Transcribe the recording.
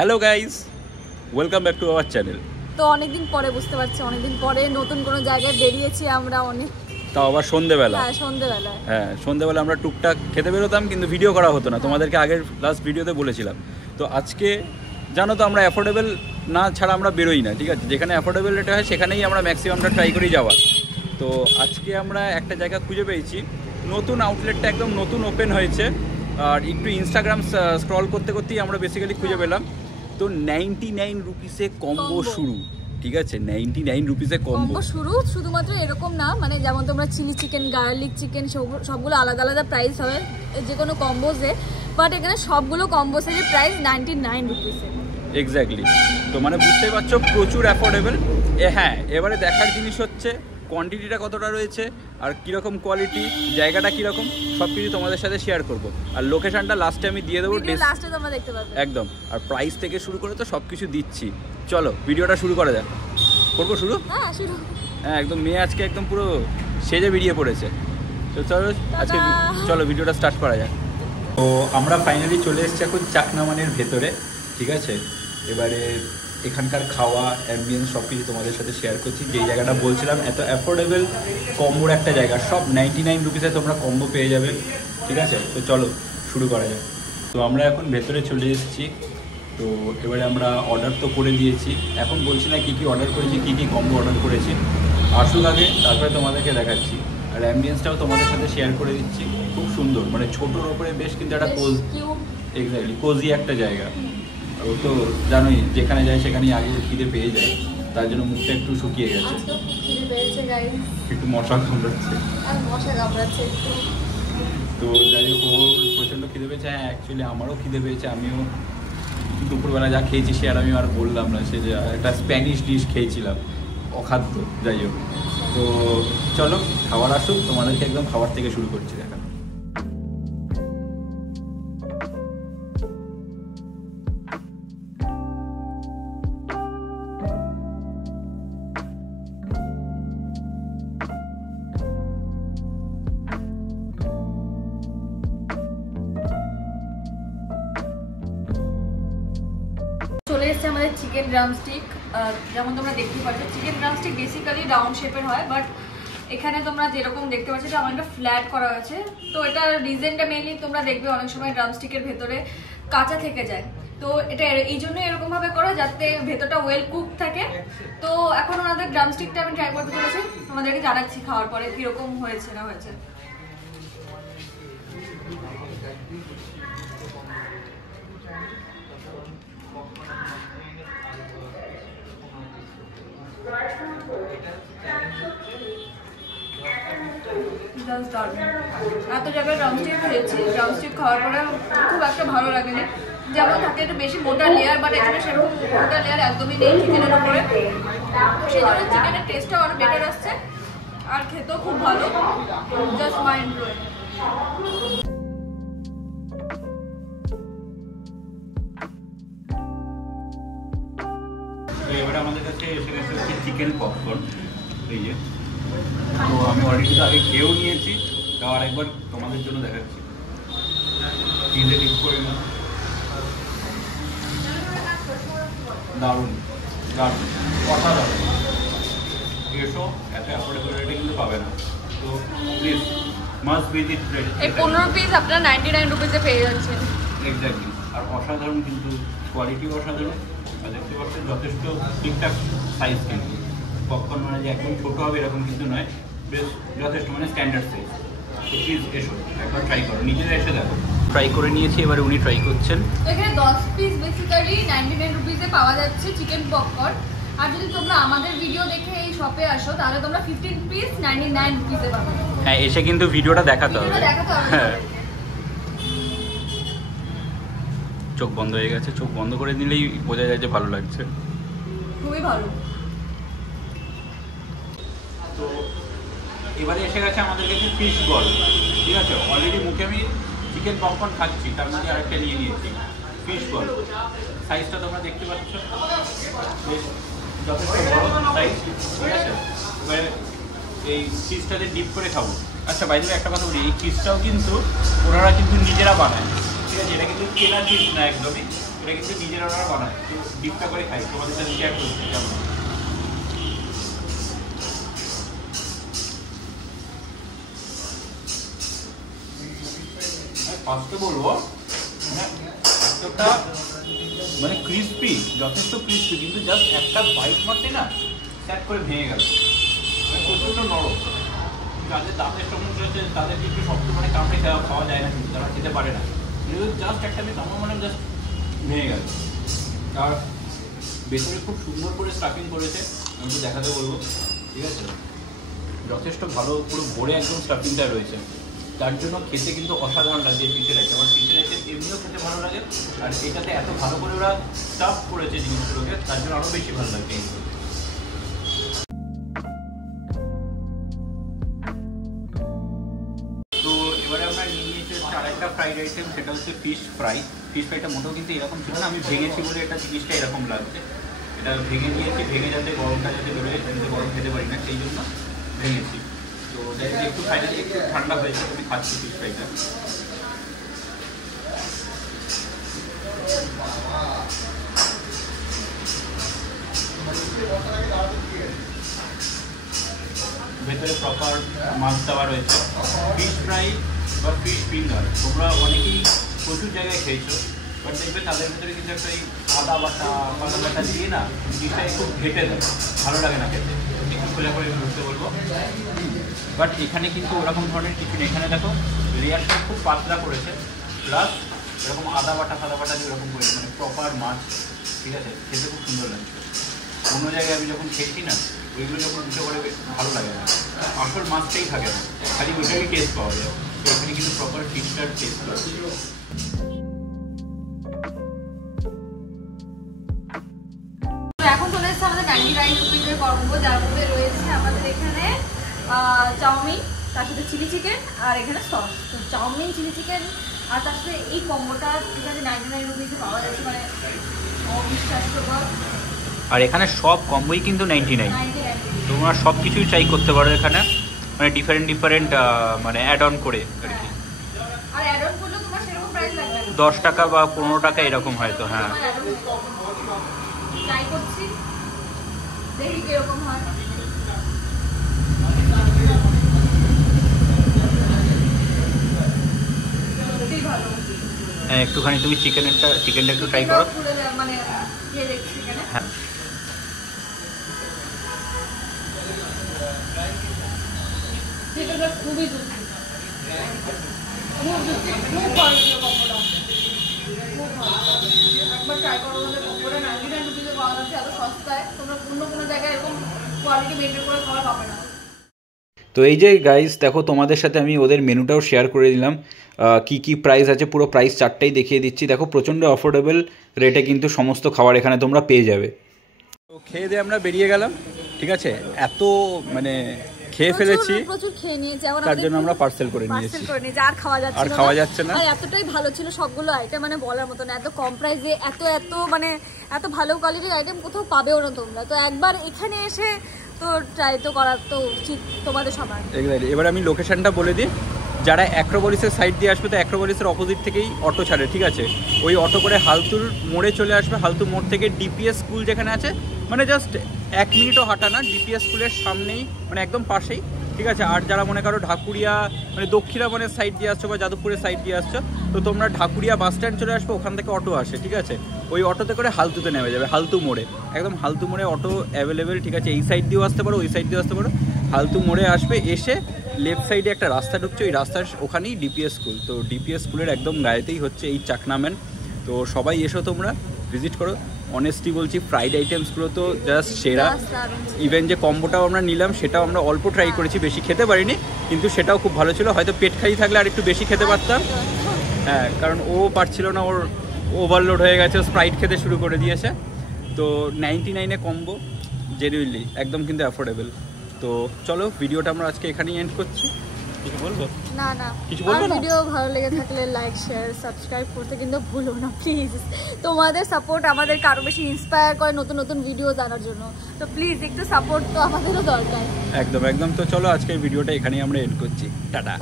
Hello guys, welcome back to our channel. তো অনেকদিন পরে বুঝতে পারছি, অনেকদিন পরে নতুন কোনো জায়গায় বেরিয়েছি আমরা অনেক। তাও আবার সন্ধেবেলা। হ্যাঁ, সন্ধেবেলা আমরা টুকটাক খেতে বেরোতাম, কিন্তু ভিডিও করা হতো না। তোমাদেরকে আগের লাস্ট ভিডিওতে বলেছিলাম। তো আজকে জানো তো আমরা অ্যাফোর্ডেবল না ছাড়া আমরা বেরোই না, ঠিক আছে? যেখানে অ্যাফোর্ডেবল রেটে হয় সেখানেই আমরা ম্যাক্সিমামটা ট্রাই করি যাওয়ার। তো আজকে আমরা একটা জায়গা খুঁজে পেয়েছি, নতুন আউটলেটটা একদম নতুন ওপেন হয়েছে। আর একটু ইনস্টাগ্রাম স্ক্রল করতে করতেই আমরা বেসিক্যালি খুঁজে পেলাম। তো 99 রুপিসে কম্বো শুরু, ঠিক আছে? 99 রুপিসে কম্বো শুরু। শুধুমাত্র এরকম না, মানে যেমন তোমরা চিলি চিকেন, গার্লিক চিকেন সবগুলো আলাদা আলাদা প্রাইস হবে যে কোনো কম্বোসে, বাট এখানে সবগুলো কম্বোসের প্রাইস 99 রুপিসে। এক্স্যাক্টলি। তো মানে বুঝতেই পারছো প্রচুর অ্যাফোর্ডেবল। হ্যাঁ, এবারে দেখার জিনিস হচ্ছে কোয়ান্টিটিটা কতটা রয়েছে আর কীরকম কোয়ালিটি, জায়গাটা কীরকম, সব কিছু তোমাদের সাথে শেয়ার করবো। আর লোকেশনটা লাস্টে আমি দিয়ে দেবো, লাস্টে তোমরা দেখতে পাবে একদম। আর প্রাইস থেকে শুরু করে তো সব কিছু দিচ্ছি। চলো ভিডিওটা শুরু করা যাক। করবো শুরু? হ্যাঁ, একদম মেয়ে আজকে একদম পুরো সেজে বেরিয়ে পড়েছে। তো চলো ভিডিওটা স্টার্ট করা যাক। তো আমরা ফাইনালি চলে এসেছি এখন চাকনামানের ভেতরে, ঠিক আছে? এবারে এখানকার খাওয়া, অ্যাম্বিয়েন্স সব কিছু তোমাদের সাথে শেয়ার করছি। যেই জায়গাটা বলছিলাম এত অ্যাফোর্ডেবল কম্বোর একটা জায়গা, সব 99 রুপিসে তোমরা কম্বো পেয়ে যাবে, ঠিক আছে? তো চলো শুরু করা যাক। তো আমরা এখন ভেতরে চলে এসেছি। তো এবারে আমরা অর্ডার তো করে দিয়েছি। এখন বলছি না কী কী অর্ডার করেছি, কী কী কম্বো অর্ডার করেছি। আসুক আগে, তারপরে তোমাদেরকে দেখাচ্ছি। আর অ্যাম্বিয়েন্সটাও তোমাদের সাথে শেয়ার করে দিচ্ছি। খুব সুন্দর, মানে ছোটোর ওপরে বেশ কিন্তু একটা এক্স্যাক্টলি কোজি একটা জায়গা। ও তো জানোই, যেখানে যায় সেখানেই আগে খিদে পেয়ে যায়, তার জন্য মুখটা একটু শুকিয়ে গেছে, একটু মশা কামড়াচ্ছে। তো যাই হোক, ও প্রচণ্ড খিদে পেয়েছে। হ্যাঁ, অ্যাকচুয়ালি আমারও খিদে পেয়েছে। আমিও দুপুরবেলা যা খেয়েছি সে আর আমি আর বললাম না। সে যে একটা স্প্যানিশ ডিশ খেয়েছিলাম, অখাদ্য। যাই হোক, তো চলো খাবার আসুক, তোমাদেরকে একদম খাবার থেকে শুরু করছি দেখা। চলে এসেছে আমাদের চিকেন ড্রামস্টিক। যেমন তোমরা দেখতে পাচ্ছ, চিকেন ড্রামস্টিক বেসিক্যালি রাউন্ড শেপের হয়, বাট এখানে তোমরা যেরকম দেখতে পাচ্ছ এটা অনেকটা ফ্ল্যাট করা হয়েছে। তো এটা রিজনটা মেনলি তোমরা দেখবে অনেক সময় ড্রামস্টিকের ভেতরে কাঁচা থেকে যায়। তো এটা এই জন্য এরকমভাবে করা যাতে ভেতরটা ওয়েল কুক থাকে। তো এখন ওনাদের ড্রামস্টিকটা আমি ট্রাই করতে চলেছি, তোমাদেরকে জানাচ্ছি খাওয়ার পরে কীরকম হয়েছে না হয়েছে। এত জায়গায় ড্রামস্টিক খেয়েছি, ড্রামস্টিক খাওয়ার পরে খুব একটা ভালো লাগেনি। যেমন থাকে একটু বেশি মোটা লেয়ার, বাট এখানে সেরকম মোটা লেয়ার একদমই নেই চিকেনের উপরে। সেই জন্য চিকেনের টেস্টটাও আরও বেটার আসছে, আর খেতেও খুব ভালো। Just mind blowing. তো এবারে আমাদের কাছে এসে গেছে হচ্ছে চিকেন পপকর্ন। এই যে, তো আমি অলরেডি তো আগে খেয়েও নিয়েছি, তো আরেকবার তোমাদের জন্য দেখাচ্ছি। চিজে ডিপ করে না, দারুণ দারুণ, অসাধারণ। এসো, এত অ্যাফোর্ডেবল রেটে কিন্তু পাবে না। তো প্লিজ মাস্ট ভিজিট। এই 15 পিস আপনারা 99 রুপিসে পেয়ে যাচ্ছেন। এক্স্যাক্টলি। আর অসাধারণ, কিন্তু কোয়ালিটিও অসাধারণ। আর দেখতে পাচ্ছেন যথেষ্ট ঠিকঠাক সাইজ, কিন্তু পপকর্ন মানে যে একদম ছোটো হবে এরকম কিন্তু নয়, বেশ যথেষ্ট মানে স্ট্যান্ডার্ড সাইজ। তো প্লিজ এসো, একবার ট্রাই করো, নিজেরা এসে দেখো। ট্রাই করে নিয়েছি, এবারে উনি ট্রাই করছেন। এখানে 10 পিস বেসিক্যালি 99 রুপিসে পাওয়া যাচ্ছে চিকেন পপকর্ন। আর যদি তোমরা আমাদের ভিডিও দেখে এই শপে আসো, তাহলে তোমরা 15 পিস 99 রুপিসে পাবে। হ্যাঁ, এসে কিন্তু ভিডিওটা দেখাতে হবে। হ্যাঁ, চোখ বন্ধ হয়ে গেছে, চোখ বন্ধ করে দিলেই বোঝা যায় যে ভালো লাগছে। খুবই ভালো। তো এবারে এসে গেছে আমাদের কাছে ফিশ বল, ঠিক আছে? অলরেডি মুখে আমি চিকেন পপকর্ন খাচ্ছি, তার মধ্যে আরেকটা নিয়ে নিয়েছি ফিশ বল। সাইজটা তোমরা দেখতে পাচ্ছ, বেশ যথেষ্ট বড় সাইজ, ঠিক আছে? এবারে এই ফিশটাতে ডিপ করে খাবো। আচ্ছা, বাইরে একটা কথা বলি, এই ফিশটাও কিন্তু ওনারা কিন্তু নিজেরা বানায়, ঠিক আছে? এটা কিন্তু কেনা ফিশ না একদমই, এটা কিন্তু নিজেরা ওরা বানায়, তো ডিপটা করে খাই, তোমাদের সাথে শেয়ার করছি কেমন। ফার্স্টে বলবো এতটা মানে ক্রিস্পি, যথেষ্ট ক্রিস্পি, কিন্তু জাস্ট একটা বাইট মারতে না স্যাট করে ভেঙে গেল, মানে প্রচণ্ড নরম। যাদের দাঁতের সমস্যা হচ্ছে তাদের কিন্তু শক্ত মানে কামড়ে খাওয়া যায় না, কিন্তু তারা খেতে পারে না। জাস্ট একটা আমি কামড় মানে জাস্ট ভেঙে গেল। আর ভেতরে খুব সুন্দর করে স্টাফিং করেছে, আমি তো দেখাতে বলবো, ঠিক আছে, যথেষ্ট ভালো পুরো ভরে একদম স্টাফিংটা রয়েছে, তার জন্য খেতে কিন্তু অসাধারণ লাগে এই ফিশের আইটেম। আমার ফিশের আইটেম এমনিও খেতে ভালো লাগে, আর এটাতে এত ভালো করে ওরা স্টাফ করেছে জিনিসগুলোকে, তার জন্য আরও বেশি ভালো লাগে এই। তো এবারে আমরা নিয়ে নিয়েছি হচ্ছে আরেকটা ফ্রাইড আইটেম, সেটা হচ্ছে ফিশ ফ্রাই। ফিশ ফ্রাইটা মোটেও কিন্তু এরকম ছিল না, আমি ভেঙেছি বলে এটা জিনিসটা এরকম লাগছে। এটা ভেঙে নিয়েছি, ভেঙে যাতে গরমটা যাতে বেরোয়, যাতে গরম খেতে পারি না সেই জন্য ভেঙেছি। তো যাই একটু ফাইনালি একটু ঠান্ডা হয়েছে, আমি খাচ্ছি ফিশ ফ্রাইটা। ভেতরে প্রপার মাছ দেওয়া রয়েছে। ফিশ ফ্রাই বা ফিশ ফিঙ্গার তোমরা অনেকেই প্রচুর জায়গায় খেয়েছো, বাট দেখবে তাদের ভেতরে কিন্তু একটা এই আদা বাটা দিয়ে না জিনিসটা একটু ঘেটে দেয়, ভালো লাগে না খেতে, একটু খোলা করে ধরতে বলবো। বাট এখানে কিন্তু ওরকম ধরনের কিছু নেই, এখানে দেখো লেয়ারটা খুব পাতলা করেছে, প্লাস এরকম আদা বাটা দিয়ে ওরকম করেছে, মানে প্রপার মাছ, ঠিক আছে, খেতে খুব সুন্দর লাগছে। অন্য জায়গায় আমি যখন খেয়েছি না ওইগুলো যখন উঠে পড়ে ভালো লাগে না, আসল মাছটাই থাকে না, খালি ওইটারই টেস্ট পাওয়া যায়। তো এখানে কিন্তু প্রপার ফিশটার টেস্ট পাওয়া যায়। এখন চলে এসেছে আমাদের 99 রুপিজের কম্বো, যার মধ্যে রয়েছে আমাদের এখানে চাউমিন, তার সাথে চিলি চিকেন, আর এখানে সস। তো চাউমিন, চিলি চিকেন আর তার সাথে এই কম্বোটা ঠিক আছে 99 রুপিজে পাওয়া যাচ্ছে, মানে অবিশ্বাস্যকর। আর এখানে সব কম্বোই কিন্তু 99, তোমরা সব কিছুই ট্রাই করতে পারো এখানে, মানে ডিফারেন্ট মানে অ্যাড অন করে আর কি। আর অ্যাড অন করলে তোমার সেরকম প্রাইস লাগবে 10 টাকা বা 15 টাকা এরকম হয়তো। হ্যাঁ, ট্রাই করছি, দেখি কিরকম হয়। হ্যাঁ, একটুখানি তুমি চিকেনটা একটু ট্রাই করো। মানে খেয়ে দেখছি এখানে। হ্যাঁ, চিকেনটা খুবই জুসি, খুব জুসি, খুব ভালো কম্বোটা, খুব ভালো। একবার ট্রাই করো, আমাদের কম্বোটা 99 রুপিজে পাওয়া যাচ্ছে, এত সস্তায় তোমরা অন্য কোনো জায়গায় এরকম কোয়ালিটি মেনটেন করে খাওয়া পাবে না। তো এই যে গাইস দেখো, তোমাদের সাথে আমি ওদের মেনুটাও শেয়ার করে দিলাম, কি প্রাইস আছে, পুরো প্রাইস চার্টটাই দেখিয়ে দিচ্ছি। দেখো প্রচণ্ড অ্যাফোর্ডেবল রেটে কিন্তু সমস্ত খাবার এখানে তোমরা পেয়ে যাবে। তো খেয়ে দিয়ে আমরা বেরিয়ে গেলাম, ঠিক আছে, এত মানে খেয়ে ফেলেছি, প্রচুর খেয়ে নিয়েছি, তার জন্য আমরা পার্সেল করে নিয়েছি, আর খাওয়া যাচ্ছে না। আর এতটাই ভালো ছিল সবগুলো আইটেম, মানে বলার মতো না, এত কম প্রাইসে এত মানে এত ভালো কোয়ালিটির আইটেম কোথাও পাবেও না তোমরা। তো একবার এখানে এসে তো ট্রাই তো করার তো উচিত তোমাদের সবার। এবার আমি লোকেশনটা বলে দিই, যারা অ্যাক্রোপলিসের সাইড দিয়ে আসবে তো অ্যাক্রোপলিসের অপোজিট থেকেই অটো ছাড়ে, ঠিক আছে, ওই অটো করে হালতুর মোড়ে চলে আসবে। হালতুর মোড় থেকে ডিপিএস স্কুল যেখানে আছে, মানে জাস্ট 1 মিনিটও হাঁটা না, ডিপিএস স্কুলের সামনেই, মানে একদম পাশেই, ঠিক আছে। আর যারা মনে করো ঢাকুরিয়া মানে দক্ষিণাবনের সাইড দিয়ে আসছো বা যাদবপুরের সাইড দিয়ে আসছো, তো তোমরা ঢাকুরিয়া বাস স্ট্যান্ড চলে আসবে, ওখান থেকে অটো আসে, ঠিক আছে, ওই অটোতে করে হালতুতে নেমে যাবে, হালতু মোড়ে, একদম হালতু মোড়ে অটো অ্যাভেলেবেল, ঠিক আছে। এই সাইড দিয়েও আসতে পারো, ওই সাইড দিয়েও আসতে পারো, হালতু মোড়ে আসবে, এসে লেফট সাইডে একটা রাস্তা ঢুকছে, ওই রাস্তার ওখানেই ডিপিএস স্কুল। তো ডিপিএস স্কুলের একদম গায়েতেই হচ্ছে এই চাকনাম্যান। তো সবাই এসো, তোমরা ভিজিট করো। অনেস্টলি বলছি, ফ্রাইড আইটেমসগুলো তো জাস্ট সেরা। ইভেন যে কম্বোটাও আমরা নিলাম সেটাও আমরা অল্প ট্রাই করেছি, বেশি খেতে পারিনি, কিন্তু সেটাও খুব ভালো ছিল। হয়তো পেট খালি থাকলে আর একটু বেশি খেতে পারতাম, হ্যাঁ, কারণ ও পারছিল না, ওর ওভারলোড হয়ে গেছে, স্প্রাইট খেতে শুরু করে দিয়েছে। তো 99-এ কম্বো জেনুইনলি একদম কিন্তু অ্যাফোর্ডেবল। তো চলো, ভিডিওটা আমরা আজকে এখানেই এন্ড করছি। কিছু বলবো? না কিছু বলবো না? ভিডিও ভালো লেগে থাকলে লাইক শেয়ার সাবস্ক্রাইব করতে কিন্তু ভুলো না প্লিজ। তোমাদের সাপোর্ট আমাদেরকে আরো বেশি ইন্সপায়ার করে নতুন নতুন ভিডিও জানার জন্য। তো প্লিজ একটু সাপোর্ট তো আমাদেরও দরকার। একদম। তো চলো, আজকের ভিডিওটা এখানেই আমরা এন্ড করছি। টাটা।